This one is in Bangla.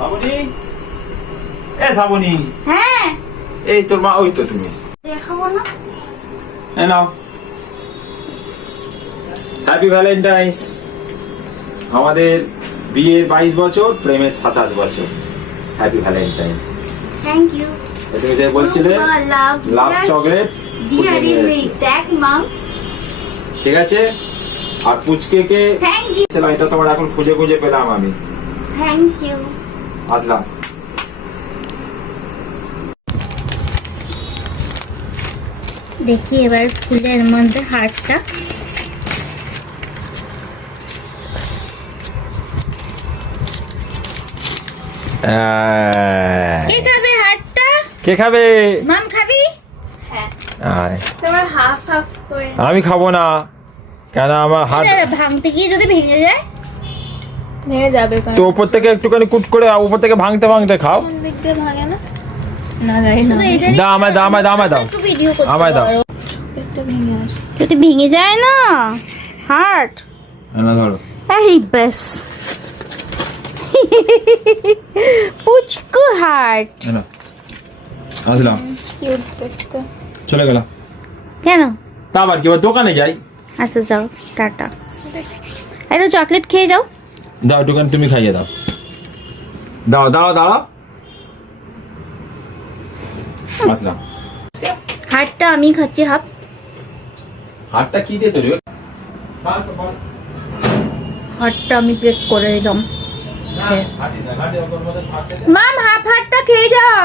শ্রাবণী, এ শ্রাবণী। হ্যাঁ, এই তোর মা, ওই তো তুমি। দেখাবো না? এই নাও, হ্যাপি ভ্যালেন্টাইন্স। আমাদের বিয়ের 22 বছর, প্রেমের 27 বছর। Happy Valentine's. Thank you. তুমি যে বলছিলে লাভ চকলেট, ডিয়ারি মিল্ক, দেখ মাম। ঠিক আছে। আর পুচকে থ্যাংক ইউ। এটা তোমার এখন খুঁজে খুঁজে পেলাম আমি। Thank you. আসলাম। দেখি এবার ফুলের মধ্যে হারটা। কে খাবে হারটা? কে খাবে? মাম খাবি? আয়। তোমার হাফ হাফ করে। আমি খাবো না, কেন আমার হাত ভাঙতে গিয়ে যদি ভেঙে যায়? ভেঙে যাবে তো উপর থেকে একটুখানি কুট করে উপর থেকে ভাঙতে ভাঙতে খাও। কোন দিক দিয়ে ভাঙে না? না যাই না। দাও আমায়, দাও আমায়, দাও আমায়, দাও একটু ভিডিও করতে আমায় দাও। পারো। একটা ভেঙে আসে। যদি ভেঙে যায় না হার্ট, না ধরো। এই বাস পুচকু হার্ট। না আসলাম, কিউট দেখতে। চলে গেলাম। কেন? তা আবার কি, আবার দোকানে যাই। আচ্ছা যাও, টাটা। একটা চকলেট খেয়ে যাও। দাও একটুখানি, তুমি খাইয়ে দাও। দাও দাও দাও। আসলাম। হার্টটা আমি খাচ্ছি হাফ। হাতটা কি দিয়ে তৈরি? হার্টটা আমি ব্রেক করে দিলাম। মাম হাফ হার্টটা খেয়ে যাও।